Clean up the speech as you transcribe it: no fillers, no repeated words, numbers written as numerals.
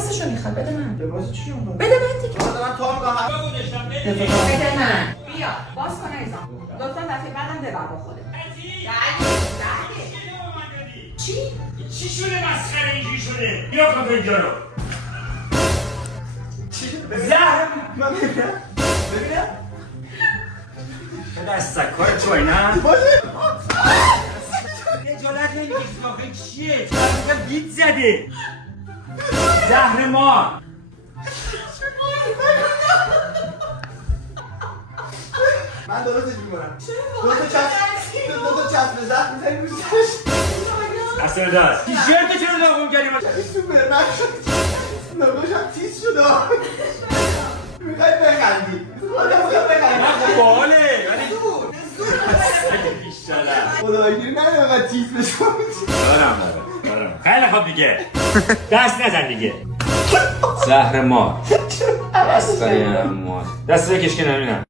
لباسشو میخواد. بده من. لباس چی میخواد؟ بده من دیگه. من تو میگم. بده من. بیا باز کن ایزان. لطفا دفعه بعدم ببر با خودت. چی؟ چی شده مسخره اینجوری شده؟ بیا کن اینجا رو. زهر من ببینم. به دست کار توی نه؟ باشه. خجالت نمیکشید آخه چیه؟ چرا گیت زده؟ زهر ما. من درستش میکنم. دو تا چسب زخم میزنی روشش. اصلا دست تیشرت چرا داغون کردی؟ سوپر نشد. لباسم تیز شده. میخوای بخندی. خدا بخندی. باله ولی خدا گیری نه اینقدر تیز بشم. دارم خیلی خوب دیگه دست نزن دیگه زهر ما دست بکش که نبینم